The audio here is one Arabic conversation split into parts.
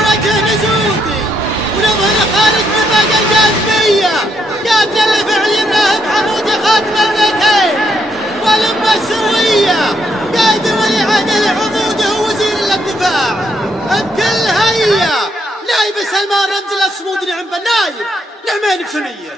وجه نزودي ونظهر خارج نطاق الجاذبية. قادنا لفعل يمناه بحمود خاتم البيتين والأمة السوية. قائد ولي عهد العضود هو وزير الدفاع بكل هيا. نايب سلمان رمز الصمود نعم بالنايب نعمين بسنية.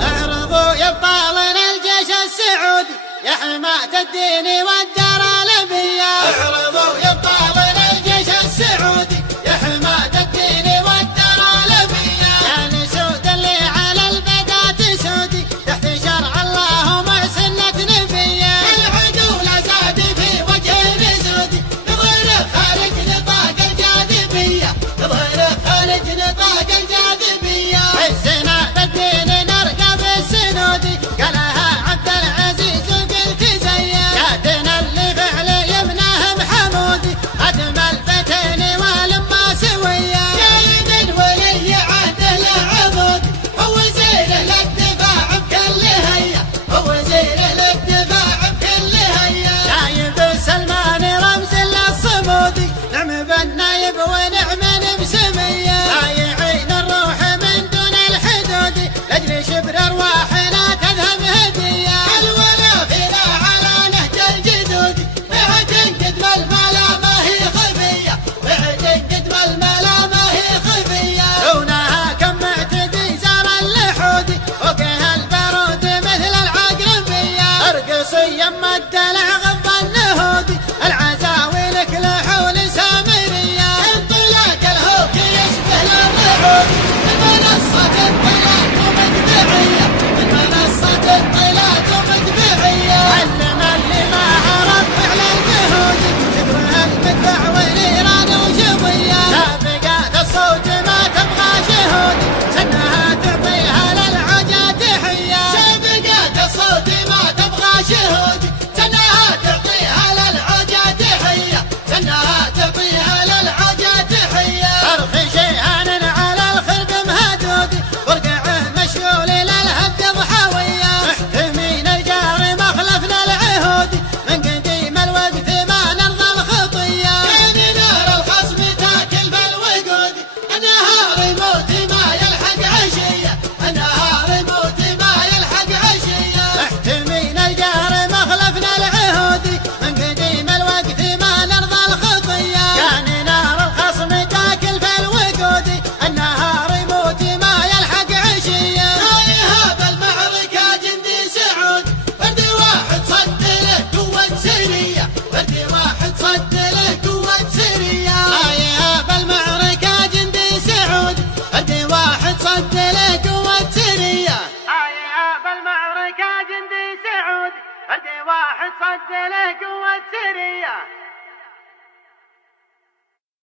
اعرضوا يا ابطالنا الجيش السعودي يا حماة الدين والدار الأبية. اعرضوا يا ابطالنا الجيش السعودي يا حماة الدين والدار الأبية. يا نسود اللي على البدات سودي تحت شرع الله ومع سنة نبيه. العدو لا زاد في وجه نسودي نظهر خارج نطاق الجاذبية. نظهر خارج نطاق الجاذبية. حسنا بالدين نرقى بالسنودي قالها عبد العزيز وقلت زيه. قادنا اللي فعل يمناه بحمودي خدم الفتين والأمة سوية. قايد ولي عهد العضود هو وزير للدفاع بكل هيا. هو وزير للدفاع بكل هيا. نايب سلمان رمز الصمودي نعم بالنايب ونعم بسمية. بايعين الروح من دون الحدود لاجل شبر ارواحنا تذهب هدية. الولا فينا على نهج الجدود بعد قدم الملا ما هي خفية. بعد قدم الملا ما هي خفية. دونها كم معتدي زار اللحود فوقها البارود مثل العقربية. ارقصي يما الدلع غض النهود العزاوي لك لحول سامرية. انطلاق الهوك يشبه للرعود من منصة الطلات ومدفعية. من منصة الطلات ومدفعية. علم اللي ما عرف فعل الجهود شكرها المدفع والنيران وشظية. سابقات الصوت ما تبغى شهود سنها تعطيها للعجا تحية. سابقات الصوت ما تبغى شهود سنها تعطيها للعجا تحية. سنها تعطيها للعجا تحية. فرخ شيهان على الخرب مهدود ورقعه مشلول للهد ضحوية. محتمين الجار مخلفنا العهود من قديم الوقت ما نرضى الخطية. كان نار الخصم تاكل بالوقود النهار يموت ما يلحق عشية. النهار يموت ما يلحق عشية. محتمين الجار مخلفنا العهود من قديم الوقت ما نرضى الخطية. كان نار الخصم تاكل بالوقود النهار يموت ما يلحق عشية. نايها بالمعركة جندي سعود فرد واحد صد له قوة سرية. فرد واحد صد له قوة سرية. نايها بالمعركة جندي سعود فرد واحد صد له قوة سرية. نايها بالمعركة جندي سعود فرد واحد صد له